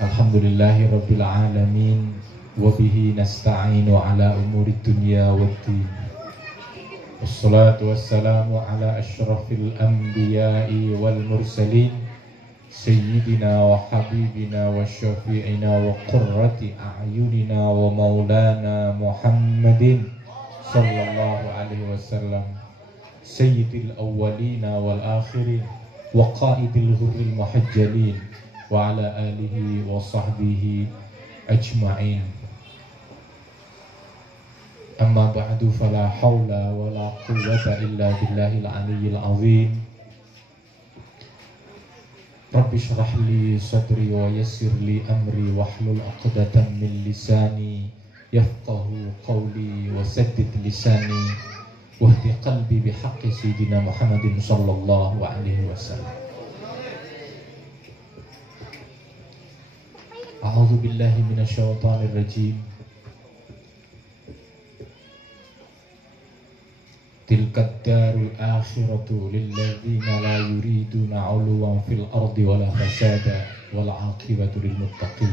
Alhamdulillahi Rabbil Alamin. Wabihi nasta'inu ala umuri dunya waddin. Wassalatu wassalamu ala ashrafil anbiya'i wal mursalin, Sayyidina wa habibina wa syafi'ina wa qurrati a'yunina wa maulana Muhammadin sallallahu alaihi wasallam, Sayyidil awwalina wal akhirin wa qaidil hurril muhajjalin wa ala alihi wa sahbihi ajma'in. Amma ba'du, fala hawla wa la quwwata illa billahil aliyyil azim. Rabbi shrah li sadri wa yassir li amri wahlul 'uqdatam min lisani yafqahu qawli wa saddid lisani wahdi qalbi bihaqqi sayyidina Muhammadin sallallahu alaihi wasallam. A'udzu billahi minasyaitonir rajim. Tilkad darul akhiratu lilladzina la yuriduna 'uluwan fil ardi wala fasada wal 'aqibatu lil muttaqin.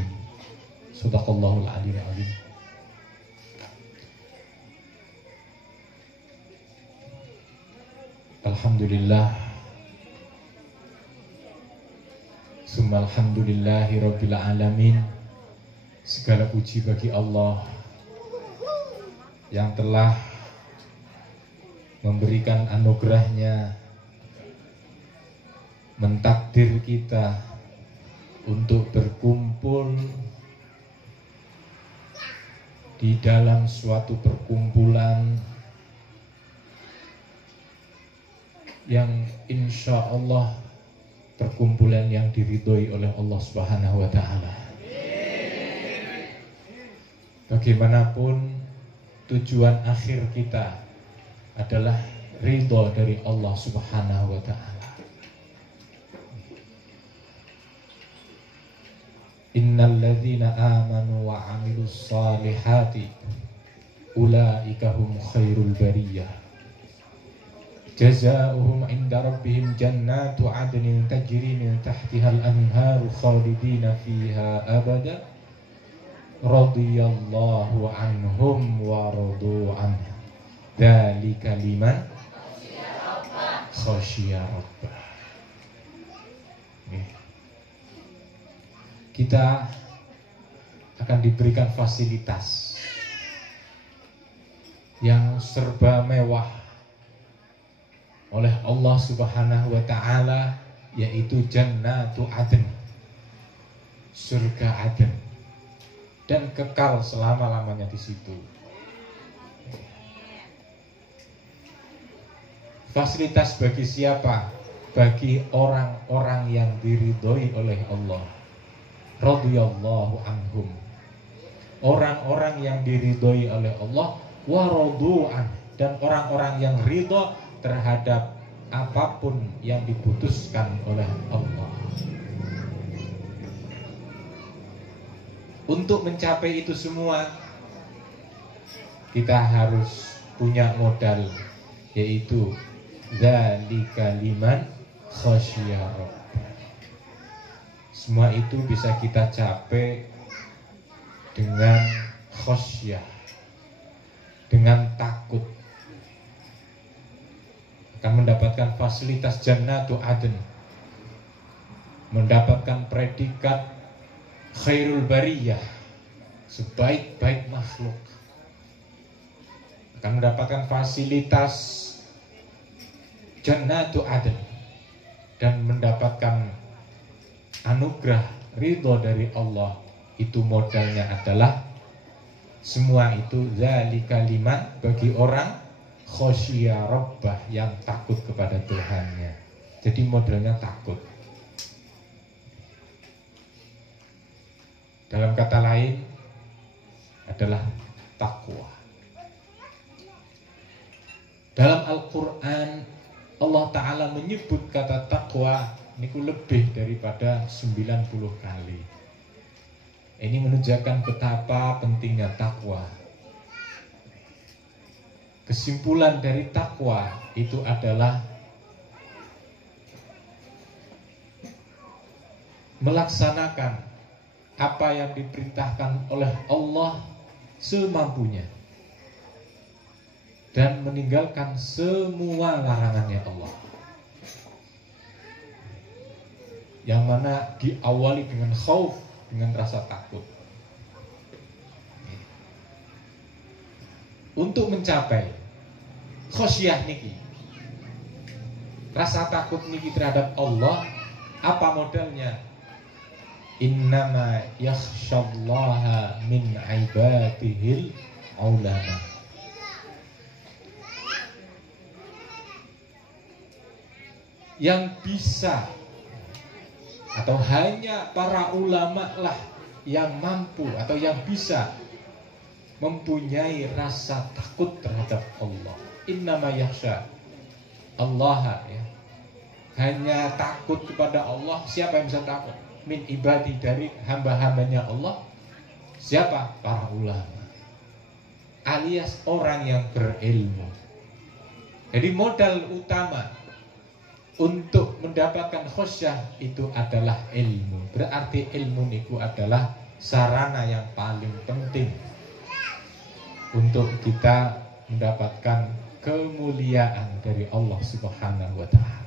Shadaqallahul aliyyil azim. Alhamdulillah. Alhamdulillahi Rabbil Alamin. Segala puji bagi Allah yang telah memberikan anugerahnya, mentakdir kita untuk berkumpul di dalam suatu perkumpulan yang insya Allah perkumpulan yang diridhoi oleh Allah Subhanahu wa ta'ala. Bagaimanapun tujuan akhir kita adalah ridho dari Allah Subhanahu wa ta'ala. Innal ladzina amanu wa 'amilus salihati ulaika hum khairul bariyah. Jazaohum 'inda rabbihim jannatu 'adnin tajri min tahtihal anharu khalidina fiha abada. Radhiyallahu anhum wa radu anhu. Dzalika liman khasyiya rabbah. Kita akan diberikan fasilitas yang serba mewah oleh Allah Subhanahu wa ta'ala, yaitu Jannatu Adn, surga Aden, dan kekal selama-lamanya di situ. Fasilitas bagi siapa? Bagi orang-orang yang diridhoi oleh Allah. Radhiyallahu anhum. Orang-orang yang diridhoi oleh Allah, wa radu'an, dan orang-orang yang ridho terhadap apapun yang diputuskan oleh Allah. Untuk mencapai itu semua, kita harus punya modal, yaitu dzalika liman khasyiya rabbah. Semua itu bisa kita capai dengan khasyah, dengan takut, akan mendapatkan fasilitas Jannatu Adn, mendapatkan predikat khairul bariyah, sebaik-baik makhluk, akan mendapatkan fasilitas Jannatu Adn, dan mendapatkan anugerah ridho dari Allah. Itu modalnya adalah semua itu dzalika liman, bagi orang khasyiya rabbah, yang takut kepada Tuhannya. Jadi modalnya takut. Dalam kata lain adalah takwa. Dalam Al-Quran Allah Ta'ala menyebut kata takwa niku lebih daripada 90 kali. Ini menunjukkan betapa pentingnya takwa. Kesimpulan dari takwa itu adalah melaksanakan apa yang diperintahkan oleh Allah semampunya dan meninggalkan semua larangannya Allah, yang mana diawali dengan khauf, dengan rasa takut. Untuk mencapai khosyah niki, rasa takut niki terhadap Allah, apa modalnya? Innama yakhshallaha min ibadihil ulama. Yang bisa atau hanya para ulama lah yang mampu atau yang bisa mempunyai rasa takut terhadap Allah. Innama yakhsha Allah, ya. Hanya takut kepada Allah. Siapa yang bisa takut? Min ibadi, dari hamba-hambanya Allah. Siapa? Para ulama, alias orang yang berilmu. Jadi modal utama untuk mendapatkan khosyah itu adalah ilmu. Berarti ilmu itu adalah sarana yang paling penting untuk kita mendapatkan kemuliaan dari Allah Subhanahu wa ta'ala.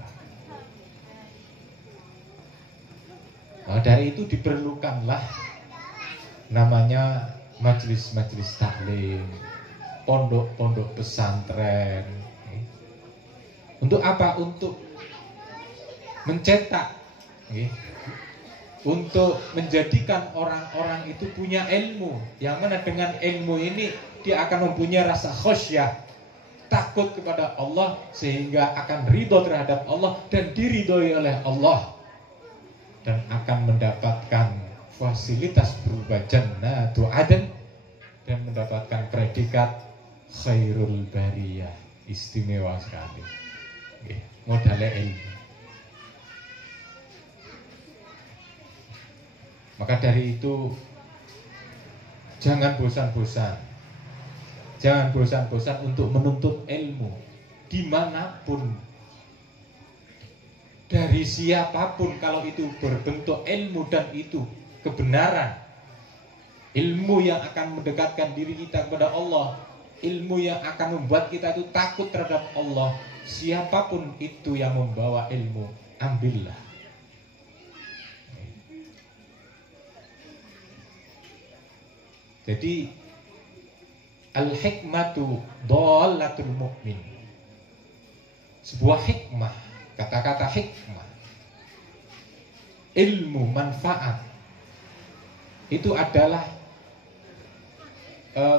Nah, dari itu diperlukanlah namanya majelis-majelis taklim, pondok-pondok pesantren. Untuk apa? Untuk mencetak, untuk menjadikan orang-orang itu punya ilmu, yang mana dengan ilmu ini dia akan mempunyai rasa khosyah, takut kepada Allah, sehingga akan ridho terhadap Allah dan diridhoi oleh Allah, dan akan mendapatkan fasilitas berupa jannatu adn dan mendapatkan predikat khairul bariyah, istimewa sekali. Modalnya ilmu. Maka dari itu jangan bosan-bosan, jangan bosan-bosan untuk menuntut ilmu dimanapun, dari siapapun, kalau itu berbentuk ilmu dan itu kebenaran, ilmu yang akan mendekatkan diri kita kepada Allah, ilmu yang akan membuat kita itu takut terhadap Allah. Siapapun itu yang membawa ilmu, ambillah. Jadi al-hikmatu dhalatul mu'min. Sebuah hikmah, kata-kata hikmah, ilmu manfaat, itu adalah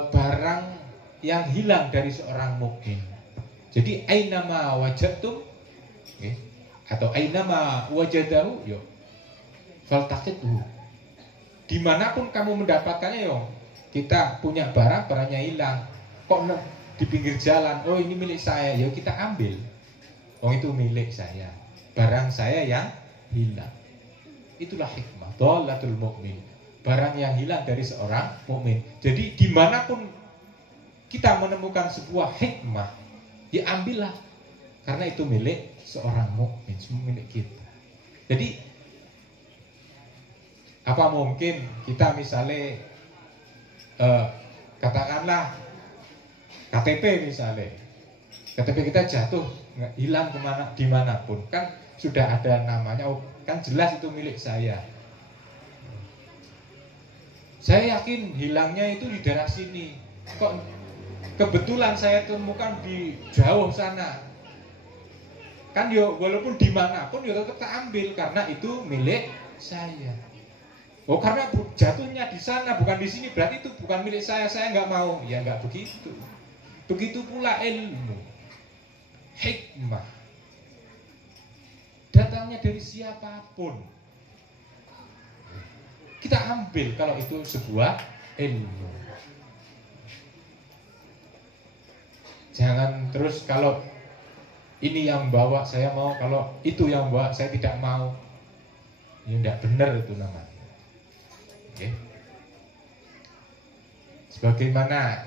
barang yang hilang dari seorang mukmin. Jadi ainama wajadtum, atau ainama wajadahu, yo faltaqithu. Dimanapun kamu mendapatkannya, yo. Kita punya barang, barangnya hilang, kok di pinggir jalan, oh ini milik saya, yo kita ambil. Oh itu milik saya, barang saya yang hilang. Itulah hikmah, dhalatul mu'min, barang yang hilang dari seorang mukmin. Jadi dimanapun kita menemukan sebuah hikmah, ya ambillah, karena itu milik seorang mukmin, milik kita. Jadi apa mungkin kita misalnya katakanlah KTP misalnya, KTP kita jatuh, hilang kemana, dimanapun, kan sudah ada namanya, oh, kan jelas itu milik saya. Saya yakin hilangnya itu di daerah sini, kok kebetulan saya temukan di jauh sana, kan yo walaupun dimanapun yo tetap tak ambil karena itu milik saya. Oh karena jatuhnya di sana bukan di sini, berarti itu bukan milik saya nggak mau. Ya nggak begitu. Begitu pula ilmu, hikmah, datangnya dari siapapun, kita ambil kalau itu sebuah ilmu. Jangan terus kalau ini yang bawa saya mau, kalau itu yang bawa saya tidak mau. Ya tidak benar itu namanya. Okay. Sebagaimana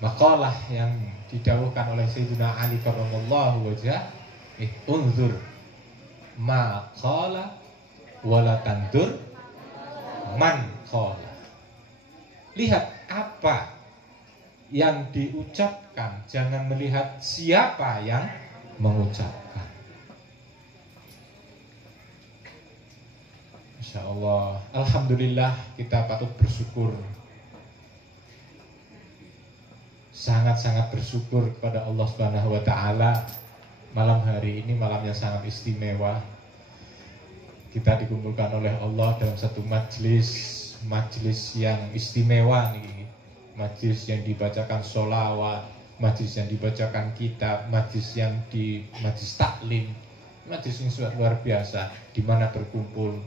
makalah yang didawuhkan oleh Sayyidina Ali karramallahu wajhah, unzur maqala wala tandur man qala. Lihat apa yang diucapkan, jangan melihat siapa yang mengucapkan. Masya Allah, alhamdulillah, kita patut bersyukur, sangat-sangat bersyukur kepada Allah Subhanahu wa Ta'ala. Malam hari ini malam yang sangat istimewa. Kita dikumpulkan oleh Allah dalam satu majelis yang istimewa nih. Majelis yang dibacakan sholawat, majelis yang dibacakan kitab, majelis taklim, majelis yang luar biasa, di mana berkumpul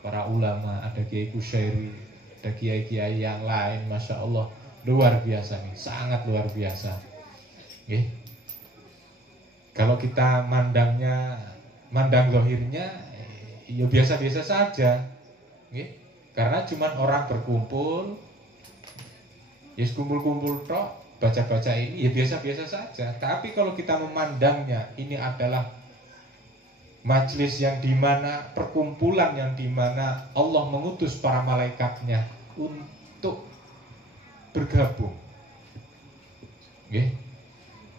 para ulama, ada kiai kusyairi, ada kiai-kiai yang lain, masya Allah, luar biasa nih, sangat luar biasa. Kalau kita mandang zahirnya, ya biasa-biasa saja, karena cuman orang berkumpul, ya kumpul-kumpul tok, baca-baca ini, ya biasa-biasa saja. Tapi kalau kita memandangnya, ini adalah majelis yang dimana, perkumpulan yang dimana Allah mengutus para malaikatnya untuk bergabung,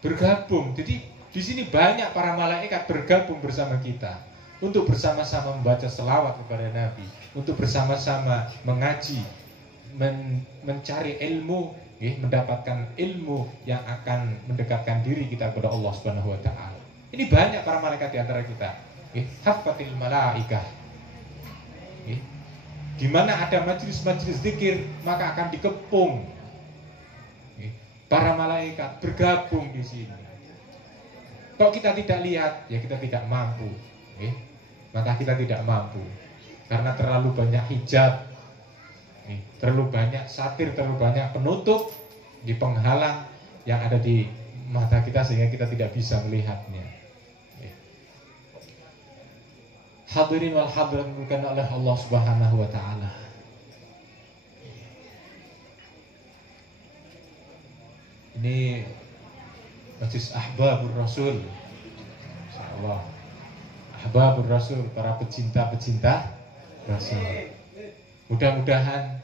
bergabung. Jadi di sini banyak para malaikat bergabung bersama kita untuk bersama-sama membaca selawat kepada Nabi, untuk bersama-sama mengaji, mencari ilmu, mendapatkan ilmu yang akan mendekatkan diri kita kepada Allah Subhanahu wa Ta'ala. Ini banyak para malaikat di antara kita. Hafatil malaikah. Di mana ada majelis-majelis zikir, maka akan dikepung para malaikat bergabung di sini. Kalau kita tidak lihat, ya kita tidak mampu. Maka kita tidak mampu karena terlalu banyak hijab, terlalu banyak satir, terlalu banyak penutup di penghalang yang ada di mata kita sehingga kita tidak bisa melihatnya. Hadirin wal hadirat dimuliakan oleh Allah Subhanahu wa Ta'ala. Ini Majlis Ahbabur Rasul, insyaallah. Ahbabur Rasul, para pecinta-pecinta Rasul. Mudah-mudahan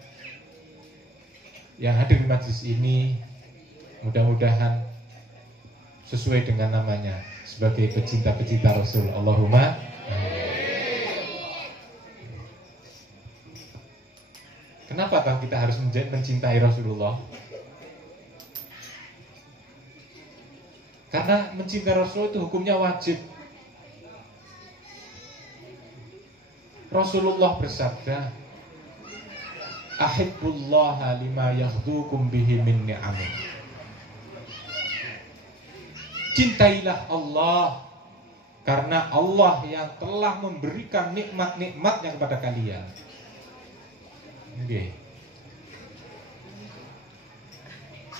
yang hadir di majlis ini, mudah-mudahan sesuai dengan namanya, sebagai pecinta-pecinta Rasul. Allahumma amin. Kenapa kita harus mencintai Rasulullah? Karena mencintai Rasul itu hukumnya wajib. Rasulullah bersabda, ahibbullaha lima yaghdukum bihi min ni'amih. Cintailah Allah karena Allah yang telah memberikan nikmat-nikmatnya kepada kalian.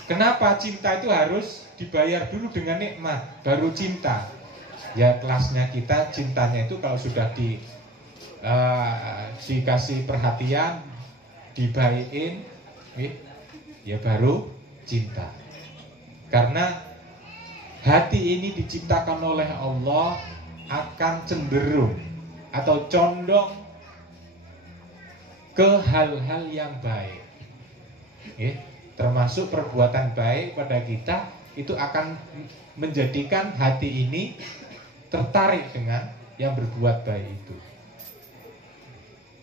Kenapa cinta itu harus dibayar dulu dengan nikmat baru cinta? Ya kelasnya kita, cintanya itu kalau sudah dikasih perhatian, dibaikin, ya baru cinta. Karena hati ini diciptakan oleh Allah akan cenderung atau condong ke hal-hal yang baik, termasuk perbuatan baik pada kita itu akan menjadikan hati ini tertarik dengan yang berbuat baik itu.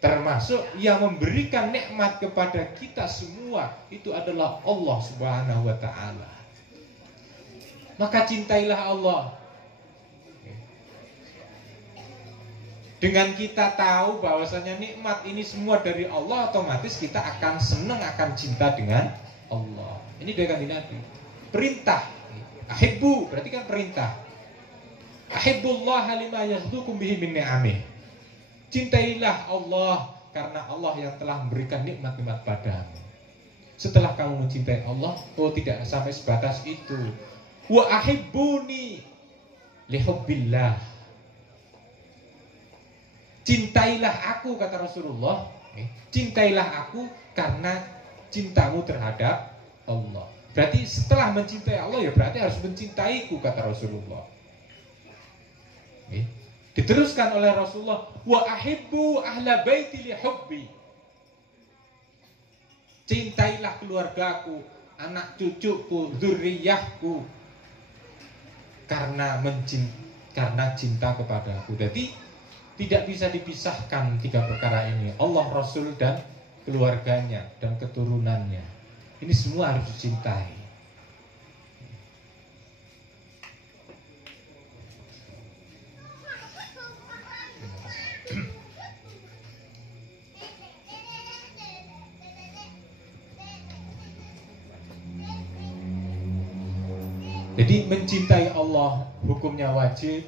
Termasuk yang memberikan nikmat kepada kita semua itu adalah Allah Subhanahu wa Ta'ala. Maka cintailah Allah. Dengan kita tahu bahwasanya nikmat ini semua dari Allah, otomatis kita akan senang, akan cinta dengan Allah. Ini dari kanjeng Nabi. Perintah. Ahibbu berarti kan perintah. Ahibbullah lima yaghdukum bihi min ni'amih. Cintailah Allah karena Allah yang telah memberikan nikmat-nikmat padamu. Setelah kamu mencintai Allah, tidak sampai sebatas itu. Wa ahibbuni lihubbillah. Cintailah aku, kata Rasulullah. Cintailah aku karena cintamu terhadap Allah. Berarti setelah mencintai Allah, ya berarti harus mencintaiku, kata Rasulullah. Diteruskan oleh Rasulullah, wa ahibbu ahla baiti li hubbi. Cintailah keluargaku, anak cucuku, dzurriyyahku karena cinta kepadaku. Jadi tidak bisa dipisahkan tiga perkara ini, Allah, Rasul, dan keluarganya dan keturunannya. Ini semua harus dicintai. Jadi mencintai Allah hukumnya wajib,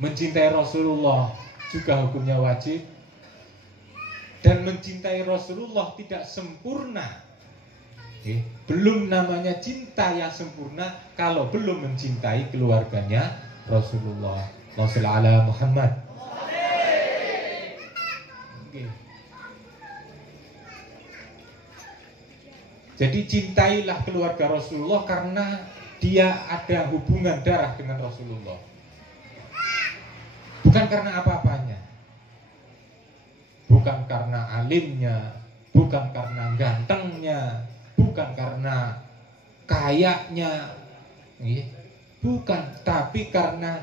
mencintai Rasulullah juga hukumnya wajib, dan mencintai Rasulullah tidak sempurna. Belum namanya cinta yang sempurna kalau belum mencintai keluarganya Rasulullah. Allahumma ala Muhammad. Jadi cintailah keluarga Rasulullah karena dia ada hubungan darah dengan Rasulullah. Bukan karena apa-apanya. Bukan karena alimnya, bukan karena gantengnya, bukan karena kayanya, bukan, tapi karena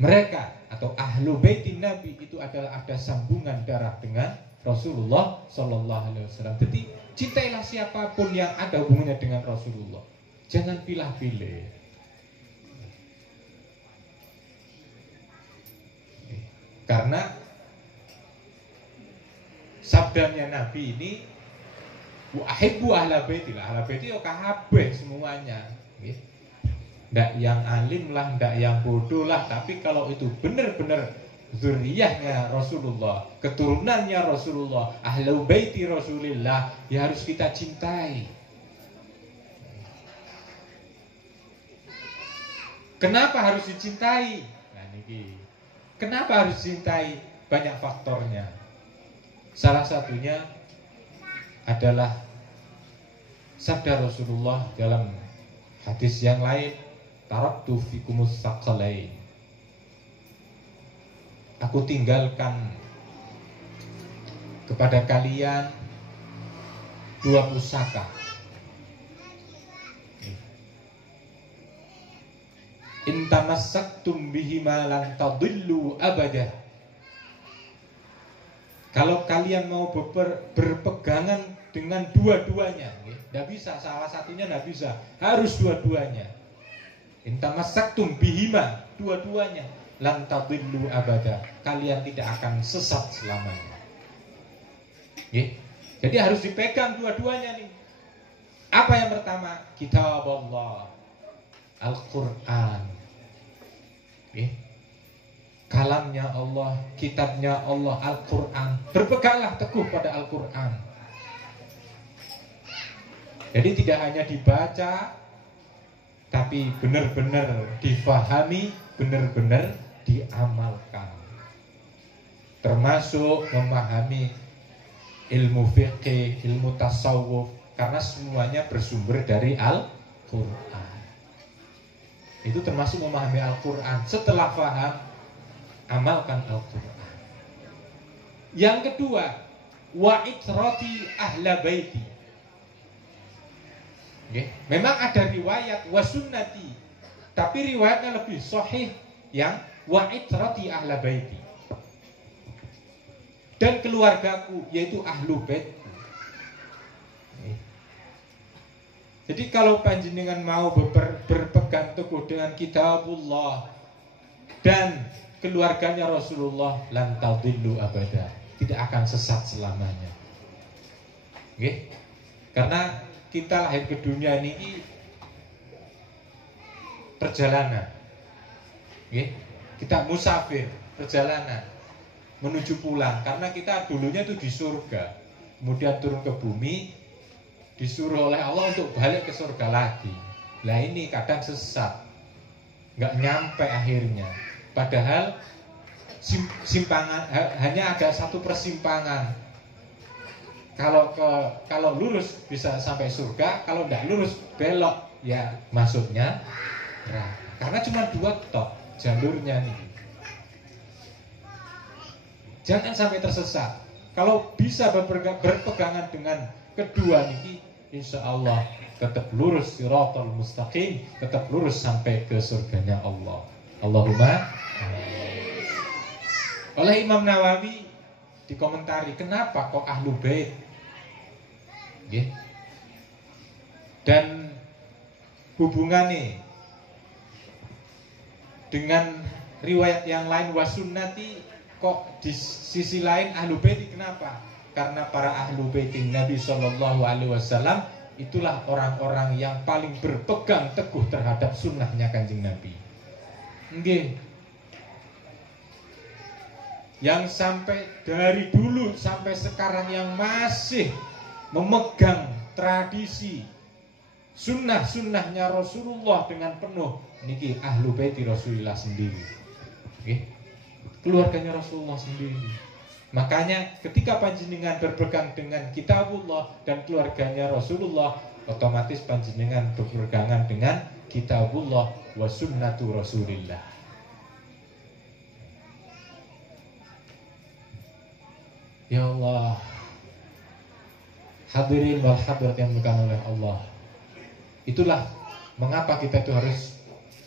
mereka atau ahlu baitin Nabi itu adalah ada sambungan darah dengan Rasulullah Sallallahu Alaihi Wasallam. Jadi cintailah siapapun yang ada hubungannya dengan Rasulullah. Jangan pilih-pilih. Karena sabdanya Nabi ini, wa ahibbu ahla baiti. Ahla baiti ya kabeh semuanya. Ndak yang alim lah, ndak yang bodoh lah. Tapi kalau itu benar-benar zuriyahnya Rasulullah, keturunannya Rasulullah, ahlu baiti Rasulillah, ya harus kita cintai. Kenapa harus dicintai? Nah niki, kenapa harus dicintai? Banyak faktornya. Salah satunya adalah sabda Rasulullah dalam hadis yang lain, taraktu fikumus saqalain. Aku tinggalkan kepada kalian dua pusaka. In tamassaktum bihima lan tadillu abada. Kalau kalian mau berpegangan dengan dua-duanya, tidak bisa, salah satunya tidak bisa, harus dua-duanya. In tamassaktum bihima, dua-duanya, lan tadillu abada, kalian tidak akan sesat selamanya. Jadi harus dipegang dua-duanya nih. Apa yang pertama? Kitab Allah, Al-Quran, kalamnya Allah, kitabnya Allah, Al-Quran. Berpeganglah teguh pada Al-Quran. Jadi tidak hanya dibaca, tapi benar-benar difahami, benar-benar diamalkan. Termasuk memahami ilmu fikih, ilmu tasawuf, karena semuanya bersumber dari Al-Quran. Itu termasuk memahami Al-Quran. Setelah paham, amalkan Al-Quran. Yang kedua, wa itrati ahla baiti. Memang ada riwayat wa sunnati, tapi riwayatnya lebih sahih yang wa itrati ahla baiti, dan keluargaku, yaitu ahlu bait. Jadi kalau panjenengan mau berpegang teguh dengan kitabullah dan keluarganya Rasulullah, lan tadillu abada, tidak akan sesat selamanya. Karena kita lahir ke dunia ini perjalanan. Kita musafir, perjalanan menuju pulang. Karena kita dulunya itu di surga, kemudian turun ke bumi, disuruh oleh Allah untuk balik ke surga lagi. Lah ini kadang sesat, nggak nyampe akhirnya. Padahal simpangan hanya ada satu persimpangan. Kalau lurus bisa sampai surga, kalau tidak lurus belok, ya maksudnya neraka. Karena cuma dua tok. jalurnya nih. Jangan sampai tersesat. Kalau bisa berpegangan dengan kedua niki, insya Allah tetap lurus siratal mustaqim, tetap lurus sampai ke surganya Allah. Allahumma. Oleh Imam Nawawi dikomentari, kenapa kok Ahlul Bait? Okay. Dan hubungannya dengan riwayat yang lain wasunnati, kok di sisi lain Ahlul Bait kenapa? Karena para Ahlul Bait Nabi Shallallahu Alaihi Wasallam itulah orang-orang yang paling berpegang teguh terhadap sunnahnya Kanjeng Nabi. Nggih. Yang sampai dari dulu sampai sekarang yang masih memegang tradisi sunnah-sunnahnya Rasulullah dengan penuh niki Ahlul Bait Rasulullah sendiri. Okay. Keluarganya Rasulullah sendiri. Makanya ketika panjenengan berpegang dengan kitabullah dan keluarganya Rasulullah, otomatis panjenengan berpegangan dengan kitabullah wa sunnatu Rasulillah. Ya Allah, hadirin wal hadirat yang dimuliakan oleh Allah. Itulah mengapa kita itu harus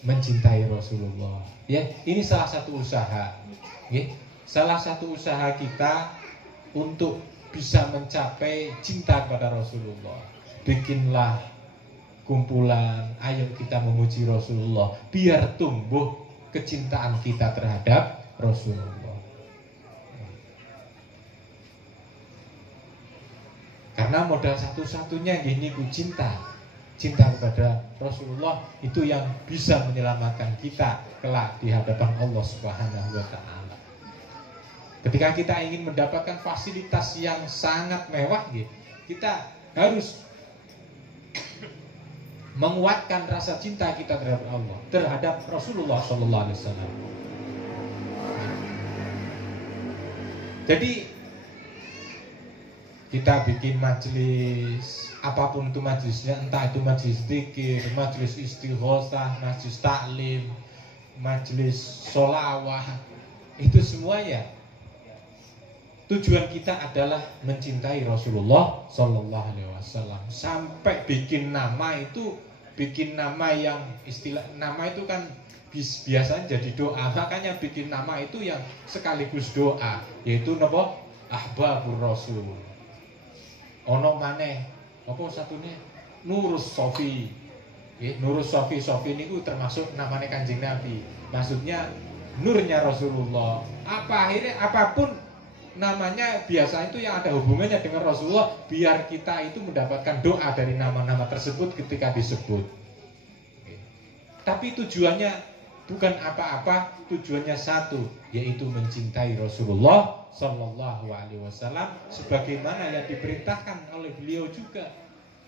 mencintai Rasulullah. Ya, ini salah satu usaha. Ya, salah satu usaha kita untuk bisa mencapai cinta kepada Rasulullah. Bikinlah kumpulan, ayo kita memuji Rasulullah, biar tumbuh kecintaan kita terhadap Rasulullah. Karena modal satu-satunya gini ku cinta kepada Rasulullah, itu yang bisa menyelamatkan kita kelak di hadapan Allah Subhanahu wa taala. Ketika kita ingin mendapatkan fasilitas yang sangat mewah, kita harus menguatkan rasa cinta kita terhadap Allah, terhadap Rasulullah sallallahu alaihi wasallam. Jadi kita bikin majelis, apapun itu majelisnya, entah itu majelis dzikir, majelis istighosah, majelis taklim, majelis sholawah, itu semuanya tujuan kita adalah mencintai Rasulullah Sallallahu Alaihi Wasallam. Sampai bikin nama itu, bikin nama yang istilah nama itu kan biasanya jadi doa, makanya bikin nama itu yang sekaligus doa, yaitu napa? Ahbabur Rasul. Ono maneh apa satunya Nurus Sofi. Nurus Sofi niku termasuk namanya Kanjeng Nabi. Maksudnya nurnya Rasulullah. Akhirnya apapun namanya biasa itu yang ada hubungannya dengan Rasulullah, biar kita itu mendapatkan doa dari nama-nama tersebut ketika disebut. Tapi tujuannya bukan apa-apa, tujuannya satu, yaitu mencintai Rasulullah Sallallahu Alaihi Wasallam sebagaimana yang diperintahkan oleh beliau juga,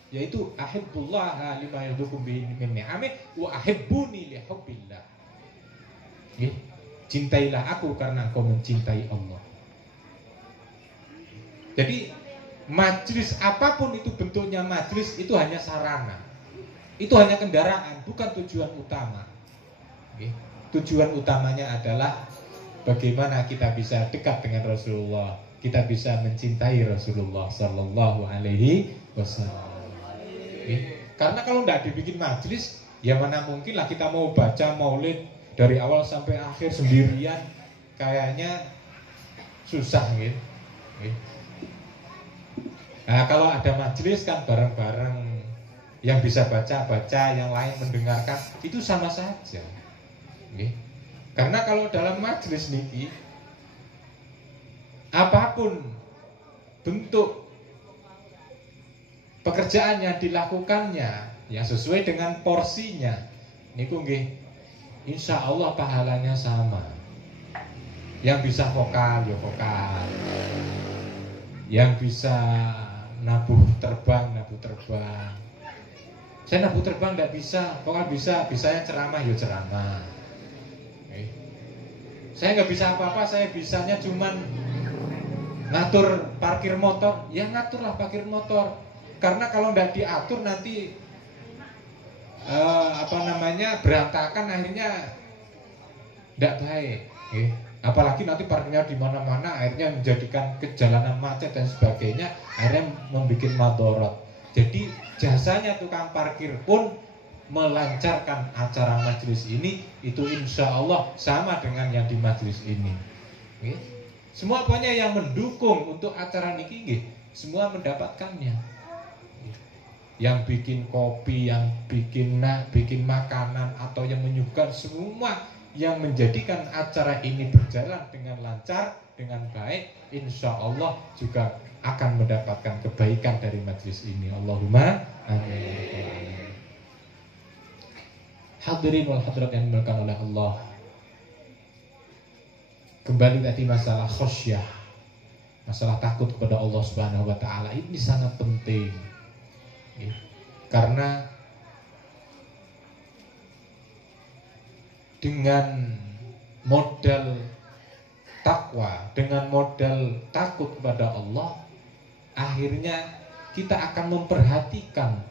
yaitu ahibbullah lima yuhibbukum bihi min ni'amih wa ahibbuni li hubbillah. Cintailah aku karena engkau mencintai Allah. Jadi majlis apapun itu bentuknya, majlis itu hanya sarana, itu hanya kendaraan, bukan tujuan utama. Tujuan utamanya adalah bagaimana kita bisa dekat dengan Rasulullah, kita bisa mencintai Rasulullah Sallallahu Alaihi Wasallam. Karena kalau tidak dibikin majlis, ya mana mungkin lah kita mau baca maulid dari awal sampai akhir sendirian, kayaknya susah gitu. Nah, kalau ada majlis kan bareng-bareng, yang bisa baca, yang lain mendengarkan, itu sama saja. Karena kalau dalam majlis niki, apapun bentuk pekerjaan yang dilakukannya, ya sesuai dengan porsinya, niku nggih, insya Allah pahalanya sama. Yang bisa vokal ya vokal, yang bisa nabuh terbang. Saya nabuh terbang tidak bisa, vokal bisa, bisanya ceramah ya ceramah. Saya nggak bisa apa-apa, saya bisanya cuman ngatur parkir motor, ya ngaturlah parkir motor. Karena kalau nggak diatur nanti berantakan, akhirnya Tidak baik. Apalagi nanti parkirnya di mana-mana, akhirnya menjadikan kejalanan macet dan sebagainya, akhirnya membuat madorot. Jadi jasanya tukang parkir pun melancarkan acara majelis ini, itu insya Allah sama dengan yang di majelis ini. Semua pokoknya yang mendukung untuk acara niki, semua mendapatkannya. Yang bikin kopi, yang bikin makanan atau yang menyuguhkan, semua yang menjadikan acara ini berjalan dengan lancar, dengan baik, insya Allah juga akan mendapatkan kebaikan dari majelis ini. Allahumma amin. Hadirin wal hadirat yang dimuliakan oleh Allah. Kembali tadi masalah khosyah, masalah takut kepada Allah Subhanahu wa taala, ini sangat penting. Karena dengan modal takwa, dengan modal takut kepada Allah, akhirnya kita akan memperhatikan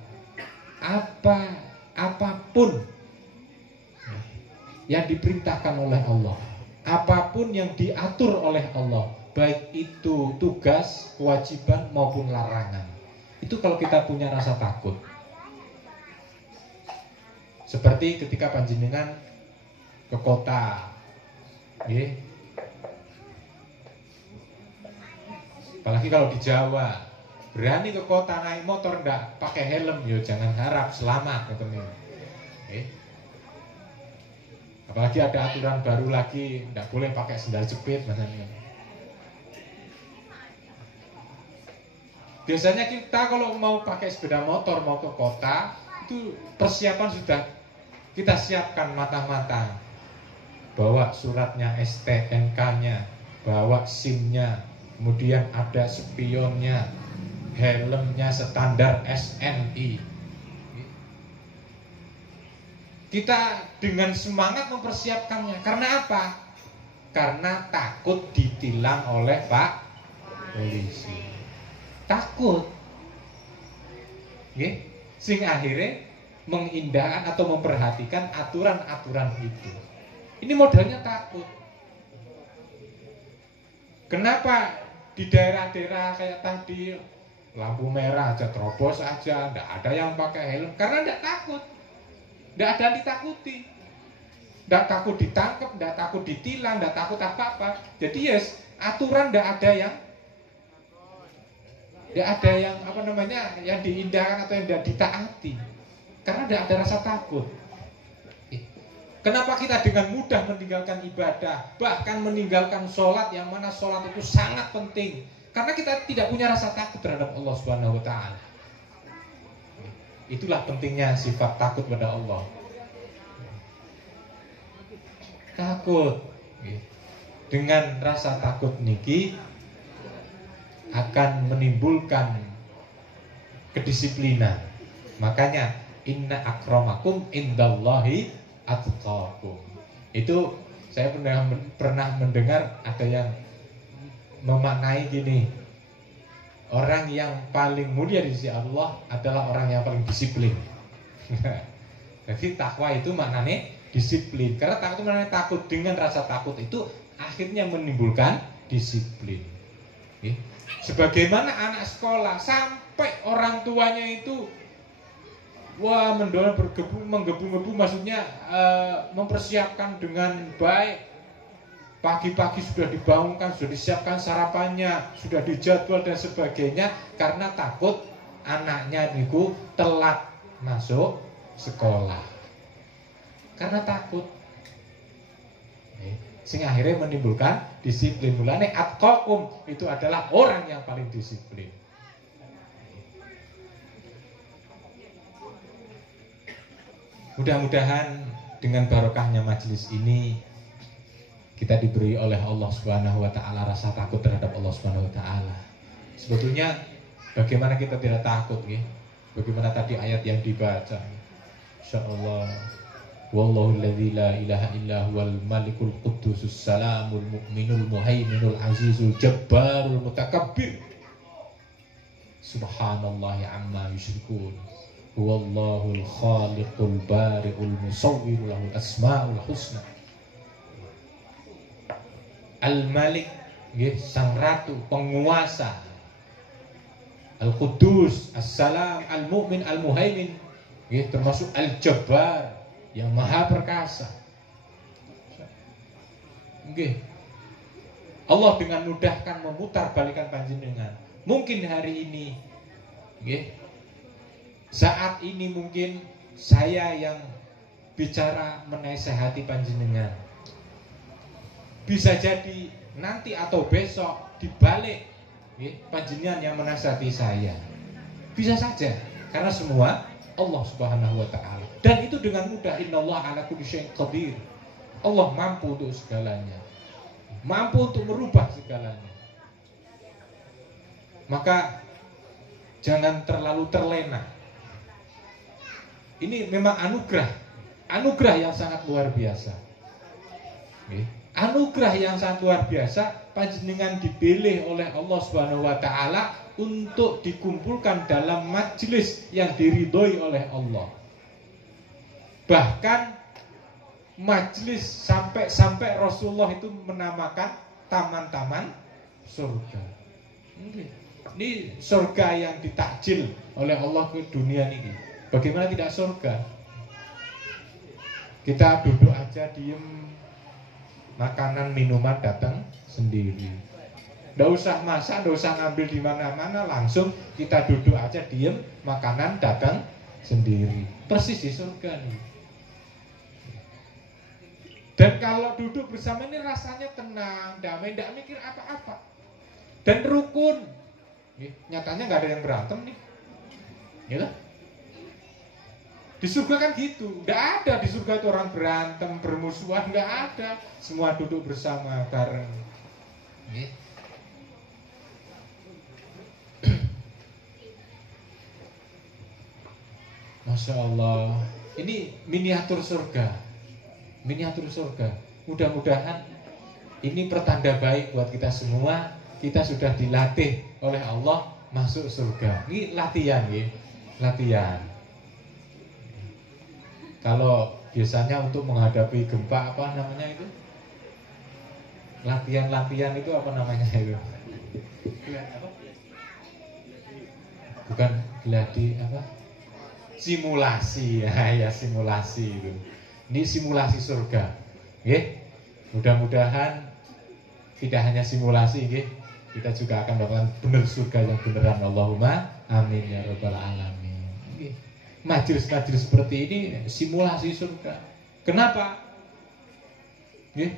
apapun yang diperintahkan oleh Allah, apapun yang diatur oleh Allah, baik itu tugas, kewajiban maupun larangan. Itu kalau kita punya rasa takut. Seperti ketika panjenengan ke kota, apalagi kalau di Jawa, berani ke kota naik motor enggak pakai helm, yo jangan harap selamat, apalagi ada aturan baru lagi, enggak boleh pakai sendal jepit misalnya. Biasanya kita kalau mau pakai sepeda motor mau ke kota, itu persiapan sudah kita siapkan matang-matang. Bawa suratnya STNK-nya, bawa SIM-nya, kemudian ada spionnya, helmnya standar SNI. Kita dengan semangat mempersiapkannya. Karena apa? Karena takut ditilang oleh Pak polisi. Takut. Sing akhirnya mengindahkan atau memperhatikan aturan-aturan itu. Ini modalnya takut. Kenapa di daerah-daerah kayak tadi lampu merah aja terobos aja, enggak ada yang pakai helm? Karena enggak takut. Tidak ada yang ditakuti. Tidak takut ditangkap, tidak takut ditilang, tidak takut apa-apa. Jadi aturan tidak ada yang yang diindahkan atau yang tidak ditaati. Karena tidak ada rasa takut. Kenapa kita dengan mudah meninggalkan ibadah, bahkan meninggalkan sholat, yang mana sholat itu sangat penting? Karena kita tidak punya rasa takut terhadap Allah Subhanahu wa taala. Itulah pentingnya sifat takut pada Allah. Takut. Dengan rasa takut niki akan menimbulkan kedisiplinan. Makanya inna akramakum indallahi atqakum. Itu saya pernah mendengar ada yang memaknai gini. Orang yang paling mulia di sisi Allah adalah orang yang paling disiplin. Jadi takwa itu maknanya disiplin. Karena takut itu maknanya takut. Dengan rasa takut itu akhirnya menimbulkan disiplin. Sebagaimana anak sekolah, sampai orang tuanya itu mendorong menggebu-gebu, maksudnya mempersiapkan dengan baik. Pagi-pagi sudah dibangunkan, sudah disiapkan sarapannya, sudah dijadwal dan sebagainya, karena takut anaknya niku telat masuk sekolah. Karena takut. Sehingga akhirnya menimbulkan disiplin. Mulane atqakum itu adalah orang yang paling disiplin. Mudah-mudahan dengan barokahnya majelis ini kita diberi oleh Allah Subhanahu wa taala rasa takut terhadap Allah Subhanahu wa taala. Sebetulnya bagaimana kita tidak takut nggih? Bagaimana tadi ayat yang dibaca? Insyaallah wallahu alladzi la ilaha illa huwal malikul quddusus salamul mu'minul muhaiminul azizul jabbarul mutakabbir. Subhanallahi amma yusyrikun. Huwallahul khaliqul bari'ul musawwir lahul asmaul husna. Al-Malik, nggih, sang ratu, penguasa. Al-Quddus, As-Salam, Al-Mu'min, Al-Muhaimin, nggih, termasuk Al-Jabbar yang maha perkasa. Nggih. Allah dengan mudah kan memutar balikan panjenengan. Mungkin hari ini, nggih, saat ini mungkin saya yang bicara menasehati panjenengan. Bisa jadi nanti atau besok dibalik, panjenengan yang menasihati saya. Bisa saja, karena semua Allah Subhanahu wa taala. Dan itu dengan mudah. Innallaha ala kulli syai'in qadir. Allah mampu untuk segalanya. Mampu untuk merubah segalanya. Maka jangan terlalu terlena. Ini memang anugerah yang sangat luar biasa. Anugerah yang sangat luar biasa, panjenengan dipilih oleh Allah Subhanahu wa taala untuk dikumpulkan dalam majelis yang diridhoi oleh Allah. Bahkan majelis sampai Rasulullah itu menamakan taman-taman surga. Ini surga yang ditakjil oleh Allah ke dunia ini. Bagaimana tidak surga? Kita duduk aja diem, makanan minuman datang sendiri. Nggak usah masak, nggak usah ngambil di mana-mana, langsung kita duduk aja diem, makanan datang sendiri. Persis di surga nih. Dan kalau duduk bersama ini rasanya tenang, damai, tidak mikir apa-apa. Dan rukun. Nyatanya nggak ada yang berantem nih. Gitu? Di surga kan gitu. Nggak ada di surga itu orang berantem, bermusuhan, nggak ada. Semua duduk bersama bareng. Masya Allah. Ini miniatur surga. Miniatur surga. Mudah-mudahan ini pertanda baik buat kita semua. Kita sudah dilatih oleh Allah masuk surga. Ini latihan, ya. Latihan. Kalau biasanya untuk menghadapi gempa, apa namanya itu? Latihan-latihan itu apa namanya itu? Bukan gladi apa? Simulasi, ya simulasi itu. Ini simulasi surga, nggih. Mudah-mudahan tidak hanya simulasi, nggih. Kita juga akan mendapatkan benar surga yang beneran. Allahumma amin ya rabbal alamin. Nggih. Majelis-majelis seperti ini simulasi surga. Kenapa? Nggih.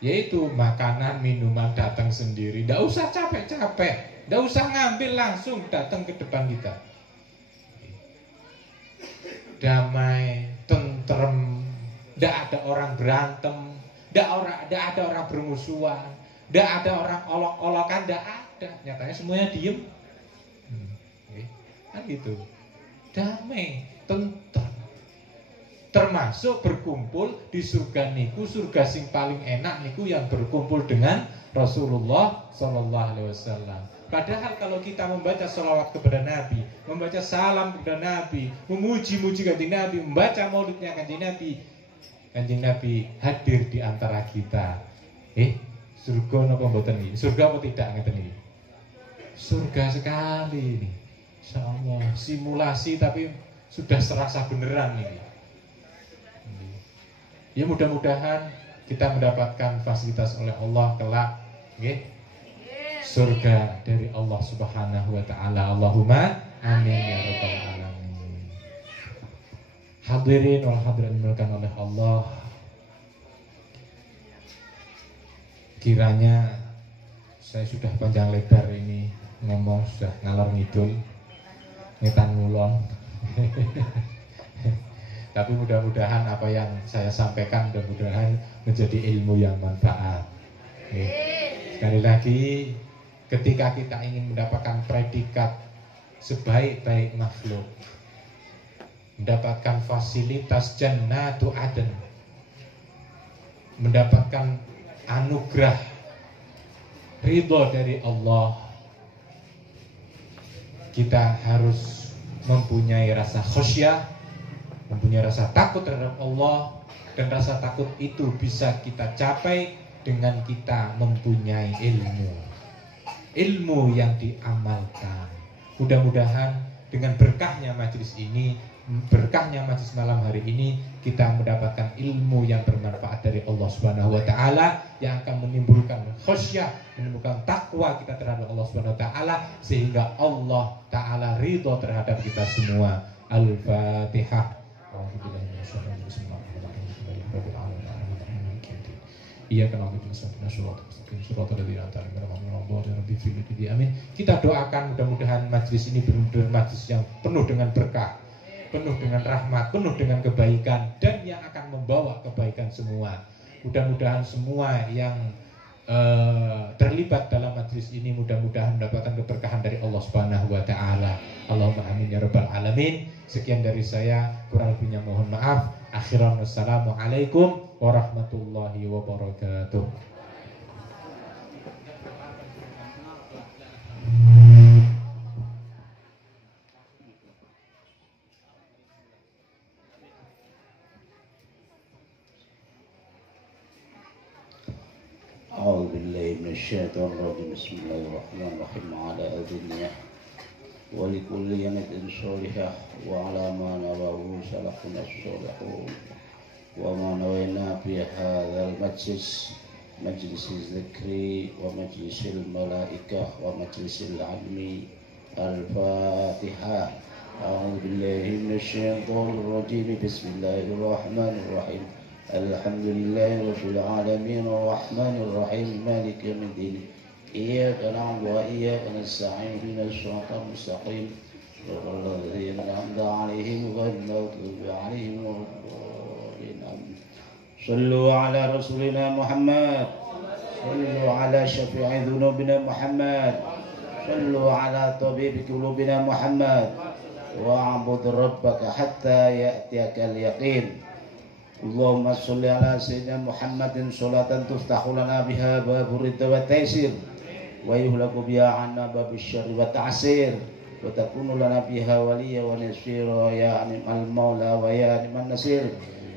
Yaitu makanan, minuman datang sendiri. Tidak usah capek-capek, tidak usah ngambil, langsung datang ke depan kita. Damai, tentrem. Tidak ada orang berantem, tidak ada orang bermusuhan, tidak ada orang olok-olokan, tidak ada. Nyatanya semuanya diem. Kan gitu. Damai, tentrem. Termasuk berkumpul di surga niku, surga sing paling enak niku yang berkumpul dengan Rasulullah Sallallahu Alaihi Wasallam. Padahal kalau kita membaca sholawat kepada Nabi, membaca salam kepada Nabi, memuji-muji kanjeng Nabi, membaca maulidnya Kanjeng Nabi hadir di antara kita. Surga napa mboten iki? Surga apa tidak ngeten iki? Surga sekali ini. Insyaallah, simulasi tapi sudah serasa beneran ini. Ya mudah-mudahan kita mendapatkan fasilitas oleh Allah kelak, nggih. Surga dari Allah Subhanahu wa taala. Allahumma amin ya rabbal alamin. Hadirin wal hadirat dimulakan oleh Allah. Kiranya saya sudah panjang lebar ini ngomong, sudah ngalor ngidul, ngetan ngulon. Tapi mudah-mudahan apa yang saya sampaikan mudah-mudahan menjadi ilmu yang manfaat. Sekali lagi, ketika kita ingin mendapatkan predikat sebaik-baik makhluk, mendapatkan fasilitas jannatu aden, mendapatkan anugerah ridho dari Allah, kita harus mempunyai rasa khasyah, mempunyai rasa takut terhadap Allah. Dan rasa takut itu bisa kita capai dengan kita mempunyai ilmu yang diamalkan. Mudah-mudahan dengan berkahnya majelis ini, berkahnya majelis malam hari ini, kita mendapatkan ilmu yang bermanfaat dari Allah Subhanahu wa taala yang akan menimbulkan khasyah, menimbulkan takwa kita terhadap Allah Subhanahu wa taala sehingga Allah taala ridho terhadap kita semua. Al-Fatihah. Kita doakan mudah-mudahan majlis ini benar-benar majlis yang penuh dengan berkah, penuh dengan rahmat, penuh dengan kebaikan, dan yang akan membawa kebaikan semua. Mudah-mudahan semua yang terlibat dalam majlis ini mudah-mudahan mendapatkan keberkahan dari Allah Subhanahu wa taala. Allahumma amin ya rabbal alamin. Sekian dari saya, kurang lebihnya mohon maaf. Akhiran wassalamualaikum warahmatullahi wabarakatuh. أعوذ بالله من الشيطان الرجيم بسم الله الرحمن الرحيم على أذنه ولكل يمد صالحة وعلى ما نواه سلفنا الصالحون وما نوينا في هذا المجلس مجلس الذكر ومجلس الملائكة ومجلس العلم. الفاتحة. أعوذ بالله من الشيطان الرجيم بسم الله الرحمن الرحيم الحمد لله رب العالمين الرحمن الرحيم مالك يوم الدين إياك نعبد وإياك نستعين اهدنا الصراط المستقيم صراط الذين أنعمت عليهم غير المغضوب عليهم ولا الضالين. صلوا على رسولنا محمد، صلوا على شفيع ذنوبنا محمد، صلوا على طبيب قلوبنا محمد، واعبد ربك حتى يأتيك اليقين. اللهم صل على سيدنا محمد صلاة تفتح لنا بها باب الرضا والتيسير ويهلك بها عنا باب الشر والتعسير وتكون لنا بها وليا ونصيرا يا نعم المولى ويا نعم النصير.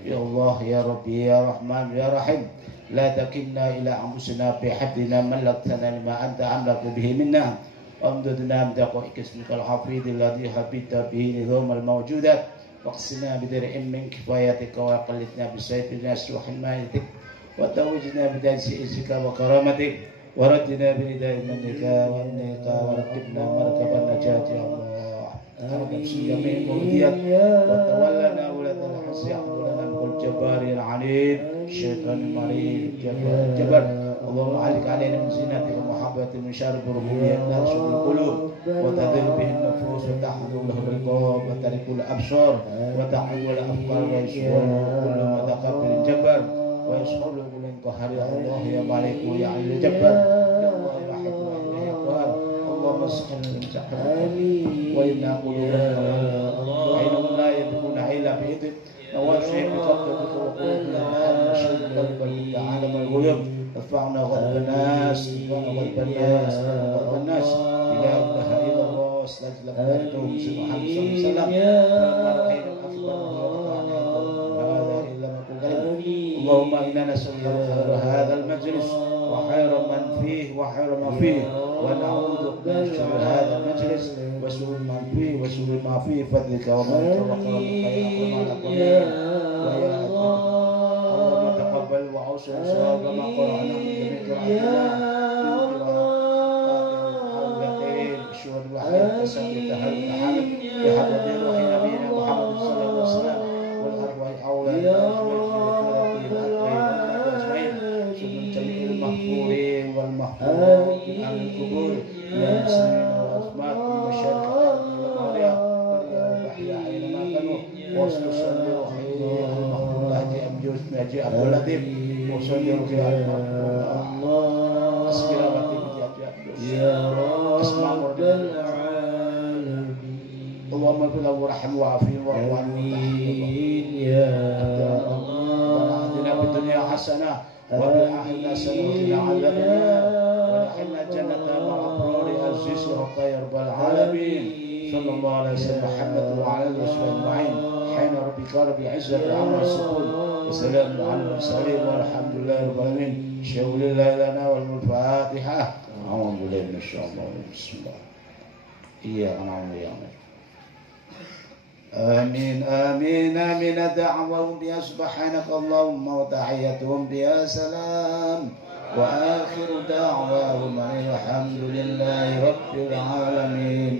يا الله يا ربي يا رحمن يا رحيم لا تكلنا إلى أنفسنا بحبنا ملكتنا لما أنت أملك به منا وامددنا بدقائق اسمك الحفيظ الذي حفظت به نظام الموجودات واقصنا بدرء من كفايتك وقلتنا بسيف الناس وحمايتك وتوجنا بدرس عزك وكرامتك وردنا برداء منك وأمنك وركبنا مركب النجاة يا الله أرقم سيامين مهديات وتولنا ولد الحسي لنا بكل جبار العنيد الشيطان المريض جبار. اللهم عليك علينا من زينتك ومحبة من شر بربوبية من شر القلوب وتذل به النفوس وتحضر له الرقاب وترك الأبصار وتحول الأفكار ويسهل كل متكبر جبار ويسهل كل قهر. يا الله يا مالك يا علي الجبار يا الله يا واحد يا قهار. اللهم اسقنا من سحرك وإنا قلوبنا عينهم لا يدركون إلا بإذنك نواشي بقدرك وقلوبنا هذا شيء قلبك عالم الغيوب. ارفعنا غضب الناس ارفعنا غضب الناس غضب الناس لا اله الا الله استجلب بينهم سيدنا محمد صلى الله عليه وسلم هذا الا ما قلت. اللهم انا نسالك خير هذا المجلس وخير من فيه وخير ما فيه ونعوذ من شر هذا المجلس وسوء من فيه وسوء ما فيه فضلك ومنك وكرمك يا ويا اللهم تقبل وأوصل صواب ما قرأنا من جميع قراءتنا الشهود الوحيد تسامي تهل تحالف بحضرة روح نبينا محمد صلى الله عليه وسلم والأرواح أولاد جميع المغفورين والمحفوظين من أهل القبور من المسلمين والأسماء والمشايخ والأولياء والأحياء أينما كانوا وصل صلى Haji Abdul Latif Musallim ke Allah Asmira batin ya Rabbal alamin. Allahumma fil warham wa afi wa amin ya Allah. Atina fid dunya hasanah wa fil akhirati hasanah wa qina adzabannar wa adkhilna jannata ma'a abrari aziz ya rabbal alamin. Sallallahu alaihi wasallam Muhammad wa ala alihi ajma'in. حين ربك رب العزة عما يصفون وسلام على المرسلين والحمد لله رب العالمين. شاول الله لنا والفاتحة. أعوذ بالله من الشيطان بسم الله. إياك نعبد وإياك نستعين. آمين آمين آمين. دعوهم بها سبحانك اللهم وتحيتهم بها سلام وآخر دعواهم الحمد لله رب العالمين.